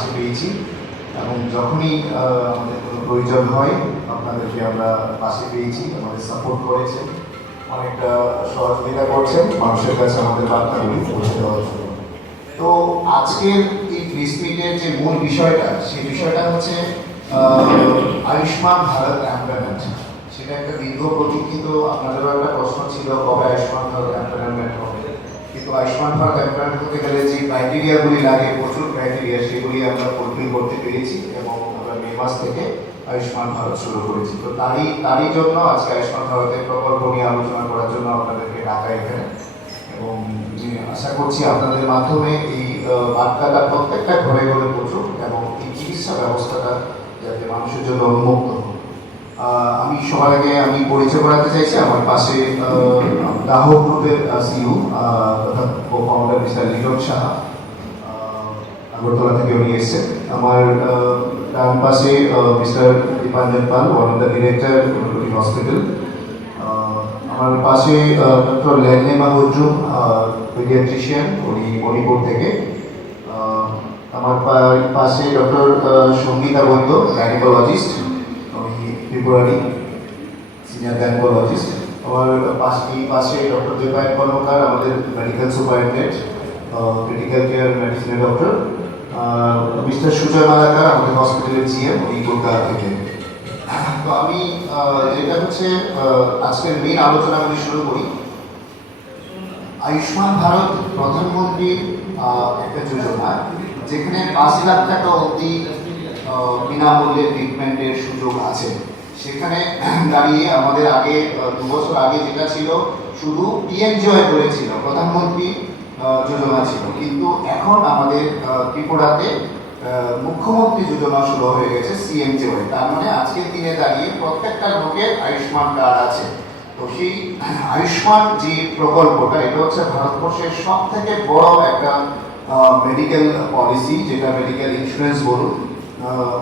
পাশে পেয়েছি। এবং যখনই আমাদের কোনো প্রয়োজন হয়, আপনাদেরকে আমরা পাশে পেয়েছি, আমাদের সাপোর্ট করেছেন। অনেকটা সহযোগিতা করছেন, মানুষের কাছে আমাদের বার্তাগুলি পৌঁছে দেওয়ার জন্য। তো আজকের এই প্রেস মিটের যে মূল বিষয়টা, সেই বিষয়টা হচ্ছে আয়ুষ্মান ভারত এমপ্লয়মেন্ট সেটা একটা দীর্ঘ প্রতীক্ষিত আপনাদেরও একটা প্রশ্ন ছিল, কবে আয়ুষ্মান ভারত এমপ্লয়মেন্ট আয়ুষ্মান ভারত এমপ্লয়মেন্ট হতে গেলে যে ক্রাইটেরিয়াগুলি লাগে, প্রচুর ক্রাইটেরিয়া সেগুলি আমরা ফুলফিল করতে পেরেছি এবং আমরা মে মাস থেকে আয়ুষ্মান ভারত শুরু করেছি। তো তারই তারই জন্য আজকে আয়ুষ্মান ভারতের প্রকল্প নিয়ে আলোচনা করার জন্য আপনাদেরকে ডাকা এখানে এবং আশা করছি আপনাদের মাধ্যমে এই বার্তাটা প্রত্যেকটা ঘরে ঘরে পৌঁছুক এবং এই চিকিৎসা ব্যবস্থাটা যাতে মানুষের জন্য উন্মুক্ত আমি সবার আগে আমি পরিচয় করাতে চাইছি, আমার পাশে দাহ গ্রুপের সিইও তথা কো-ফাউন্ডার মিস্টার লিটন সাহা আগরতলা থেকে উনি এসেছেন। আমার ডান পাশে mister Dipanjan Pal one of the director hospital আমার পাশে ডক্টর ল্যান্ডেমা হুজুম পিডিয়াট্রিশিয়ান উনি মণিপুর থেকে। আমার পাশে ডক্টর সঙ্গীতা বৈদ্য গাইনোকোলজিস্ট ত্রিপুরারি সিনিয়র গাইনোকোলজিস্ট আমার পাশে পাশে ডক্টর দেবায়ন কর্মকার, আমাদের মেডিকেল সুপারিনটেন্ডেন্ট ক্রিটিক্যাল কেয়ার মেডিসিনের ডক্টর মিস্টার সুজয় মালাকার, আমাদের হসপিটালের জিএম উনি কলকাতা থেকে। তো আমি যেটা হচ্ছে আজকের মেন আলোচনা আমি শুরু করি। আয়ুষ্মান ভারত প্রধানমন্ত্রীর একটা যোজনা, যেখানে পাঁচ লাখ টাকা অবধি বিনামূল্যে ট্রিটমেন্টের সুযোগ আছে। সেখানে দাঁড়িয়ে আমাদের আগে দু বছর আগে যেটা ছিল, শুধু পিএনজয় করেছিল প্রধানমন্ত্রী যোজনা ছিল। কিন্তু এখন আমাদের ত্রিপুরাতে মুখ্যমন্ত্রী যোজনা শুরু হয়ে গেছে সিএমজে তার মানে আজকের দিনে দাঁড়িয়ে প্রত্যেকটা লোকের আয়ুষ্মান কার্ড আছে। তো সেই আয়ুষ্মান যে প্রকল্পটা, এটা হচ্ছে ভারতবর্ষের সব থেকে বড় একটা মেডিকেল পলিসি যেটা মেডিকেল ইন্স্যুরেন্স বলুন।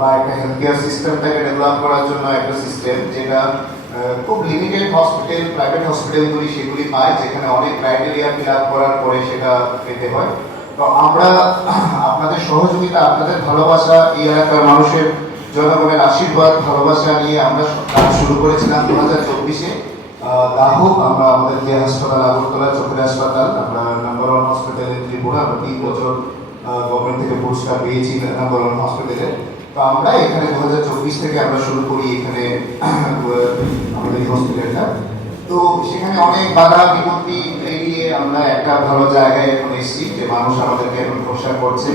বা একটা হেলথ কেয়ার সিস্টেমটাকে ডেভেলপ করার জন্য একটা সিস্টেম যেটা খুব লিমিটেড হসপিটাল প্রাইভেট হসপিটালগুলি সেগুলি পায়, যেখানে অনেক ক্রাইটেরিয়া ফিল আপ করার পরে সেটা পেতে হয়। তো আমরা আপনাদের সহযোগিতা, আপনাদের ভালোবাসা, এই এলাকার মানুষের জনগণের আশীর্বাদ, ভালোবাসা নিয়ে আমরা কাজ শুরু করেছিলাম দু হাজার চব্বিশে দাহক আমরা আমাদের যে হাসপাতাল, আগরতলা চোখের হাসপাতাল, আমরা number one hospital in Tripura তিন বছর গভর্নমেন্ট থেকে পুরস্কার পেয়েছি ওয়ান হসপিটালে। তো আমরা এখানে দু হাজার চব্বিশ থেকে আমরা শুরু করি এখানে আমাদের এই হসপিটালটা। তো সেখানে অনেক বাধা বিপত্তি এড়িয়ে আমরা একটা ভালো জায়গায় এখন এসেছি যে মানুষ আমাদেরকে এখন ভরসা করছে।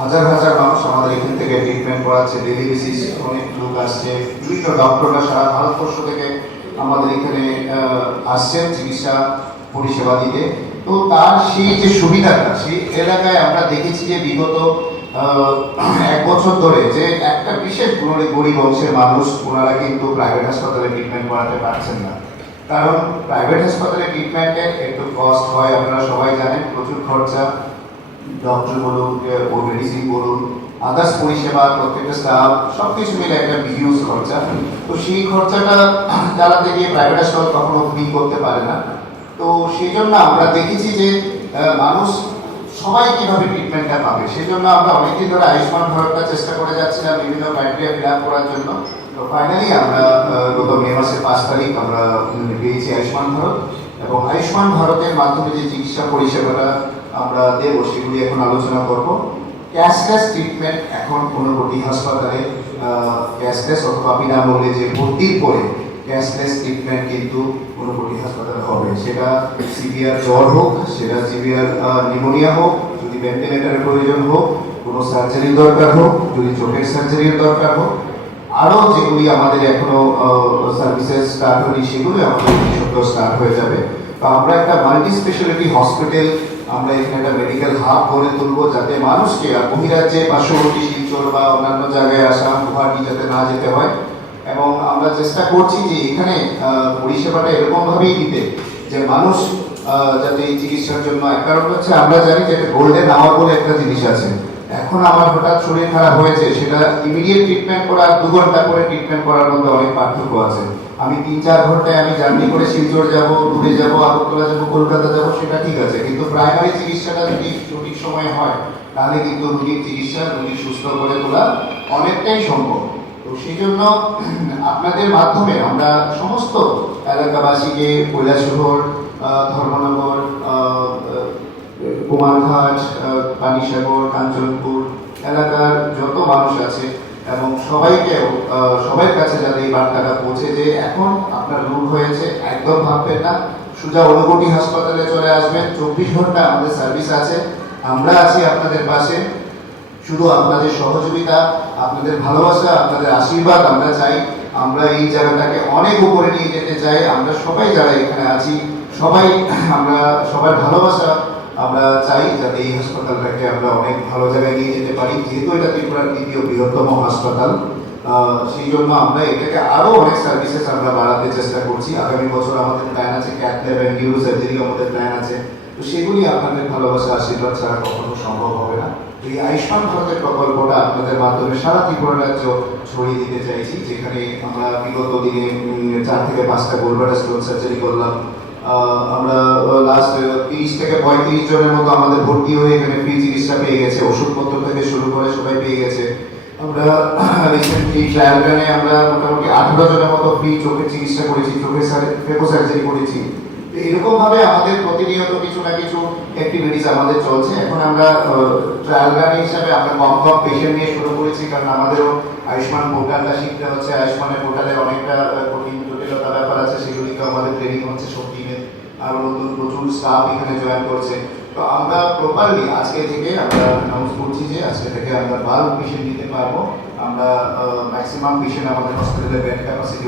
হাজার হাজার মানুষ আমাদের এখান থেকে ট্রিটমেন্ট করাচ্ছে ডেলি বেসিস অনেক লোক আসছে, বিভিন্ন ডক্টররা সারা ভারতবর্ষ থেকে আমাদের এখানে আসছেন চিকিৎসা পরিষেবা দিতে। তো তার সেই যে সুবিধাটা, সেই এলাকায় আমরা দেখেছি যে বিগত এক বছর ধরে যে একটা বিশেষ গরিব অংশের মানুষ ওনারা কিন্তু প্রাইভেট হাসপাতালে ট্রিটমেন্ট করাতে পারছেন না। কারণ প্রাইভেট হাসপাতালে ট্রিটমেন্টের একটু কস্ট হয়, আপনারা সবাই জানেন, প্রচুর খরচা। ডক্টর বলুন ও মেডিসিন বলুন আদার্স পরিষেবা, প্রত্যেকটা স্টাফ সব কিছু মিলে একটা হিউজ খরচা। তো সেই খরচাটা চালাতে গিয়ে প্রাইভেট হাসপাতাল কখনো ফ্রি করতে পারে না তো সেই জন্য আমরা দেখেছি যে মানুষ সবাই কীভাবে ট্রিটমেন্টটা পাবে? সেই জন্য আমরা অনেকদিন ধরে আয়ুষ্মান ভারতটা চেষ্টা করে যাচ্ছিলাম, বিভিন্ন ক্রাইটেরিয়া ফিল করার জন্য। তো ফাইনালি আমরা গত মে মাসের পাঁচ তারিখ আমরা পেয়েছি আয়ুষ্মান ভারত। এবং আয়ুষ্মান ভারতের মাধ্যমে যে চিকিৎসা পরিষেবাটা আমরা দেবো সেগুলি এখন আলোচনা করব। ক্যাশলেস ট্রিটমেন্ট এখন কোনো কোটি হাসপাতালে ক্যাশলেস অথবা বিনামূল্যে যে ভর্তির পরে ক্যাশলেস ট্রিটমেন্ট কিন্তু কোনো কোটি হাসপাতালে হবে। সেটা সিভিয়ার জ্বর হোক, সেটা সিভিয়ার নিউমোনিয়া হোক, যদি ভেন্টিলেটারের প্রয়োজন হোক, কোনো সার্জারির দরকার হোক, যদি চোখের সার্জারির দরকার হোক, আরও যেগুলি আমাদের এখনও সার্ভিসেস স্টার্ট হয়নি সেগুলো আমাদের সত্য স্টার্ট হয়ে যাবে। তো আমরা একটা মাল্টি স্পেশালিটি হসপিটাল আমরা এখানে একটা মেডিকেল হাব গড়ে তুলবো যাতে মানুষকে আর বহিরাজ্যে পার্শ্ববর্তী শিলচর বা অন্যান্য জায়গায় আসা, গুয়াহাটি যাতে না যেতে হয় এবং আমরা চেষ্টা করছি যে এখানে পরিষেবাটা এরকমভাবেই দিতে, যে মানুষ যাতে এই চিকিৎসার জন্য এক কারণ হচ্ছে আমরা জানি যে গোল্ডেন আওয়ার বলে একটা জিনিস আছে। এখন আমার হঠাৎ শরীর খারাপ হয়েছে, সেটা ইমিডিয়েট ট্রিটমেন্ট করা দু ঘণ্টা করে ট্রিটমেন্ট করার মধ্যে অনেক পার্থক্য আছে। আমি তিন চার ঘন্টায় আমি জার্নি করে শিলচর যাব দূরে যাব, আগরতলা যাব, কলকাতা যাব, সেটা ঠিক আছে। কিন্তু প্রাইমারি চিকিৎসাটা যদি সঠিক সময় হয়, তাহলে কিন্তু রোগীর চিকিৎসা রোগী সুস্থ করে তোলা অনেকটাই সম্ভব। তো সেই জন্য আপনাদের মাধ্যমে আমরা সমস্ত এলাকাবাসীকে কৈলাসহর ধর্মনগর কুমারঘাট পানিসাগর, কাঞ্চনপুর এলাকার যত মানুষ আছে এবং সবাইকেও সবার কাছে যাতে এই বার্তাটা পৌঁছে যে এখন আপনার রোগ হয়েছে, একদম ভাববেন না। সুজা অনুকূটি হাসপাতালে চলে আসবেন, চব্বিশ ঘণ্টা আমাদের সার্ভিস আছে। আমরা আছি আপনাদের পাশে। শুধু আপনাদের সহযোগিতা, আপনাদের ভালোবাসা, আপনাদের আশীর্বাদ আমরা চাই। আমরা এই জায়গাটাকে অনেক উপরে নিয়ে যেতে চাই। আমরা সবাই যারা এখানে আছি, সবাই আমরা সবার ভালোবাসা আমরা চাই যাতে এই হাসপাতালটাকে আমরা অনেক ভালো জায়গায় নিয়ে যেতে পারি। যেহেতু এটা ত্রিপুরার দ্বিতীয় বৃহত্তম হাসপাতাল সেই জন্য আমরা এটাকে আরও অনেক সার্ভিসেস আমরা বাড়াতে চেষ্টা করছি। আগামী বছর আমাদের প্ল্যান আছে cath lab and neuro surgery আমাদের প্ল্যান আছে। তো সেগুলি আপনাদের ভালোবাসা, আশীর্বাদ ছাড়া কখনো সম্ভব হবে না। এই আয়ুষ্মান ভারতের প্রকল্পটা আপনাদের মাধ্যমে সারা ত্রিপুরা রাজ্য ছড়িয়ে দিতে চাইছি, যেখানে আমরা বিগত দিনে চার থেকে পাঁচটা গোলবাটা স্টোন সার্জারি করলাম। আমরা লাস্ট তিরিশ থেকে পঁয়ত্রিশ জনের মতো আমাদের ভর্তি হয়ে এখানে ফ্রি চিকিৎসা পেয়ে গেছে, ওষুধপত্র থেকে শুরু করে সবাই পেয়ে গেছে। আমরা রিসেন্টলি ট্রায়াল আমরা মোটামুটি আঠারো জনের মতো ফ্রি চোখের চিকিৎসা করেছি, চোখের সার্জারি করেছি। এরকম ভাবে আমাদের প্রতিনিয়ত কিছু না কিছু অ্যাক্টিভিটিস আমাদের চলছে। এখন আমরা ট্রায়াল রান হিসাবে আমরা কম কম পেশেন্ট নিয়ে শুরু করেছি, কারণ আমাদেরও আয়ুষ্মান পোর্টালটা শিখতে হচ্ছে। আয়ুষ্মানের পোর্টালে অনেকটা কঠিন, জটিলতা ব্যাপার আছে, সেগুলিকে আমাদের ট্রেনিং হচ্ছে সব টিমের আরও নতুন, প্রচুর স্টাফ এখানে জয়েন করছে। তো আমরা প্রপারলি আজকে থেকে আমরা অ্যানাউন্স করছি যে আজকে থেকে আমরা বাল্ক পেশেন্ট নিতে পারব। আমরা ম্যাক্সিমাম পেশেন্ট আমাদের হসপিটালের বেড ক্যাপাসিটি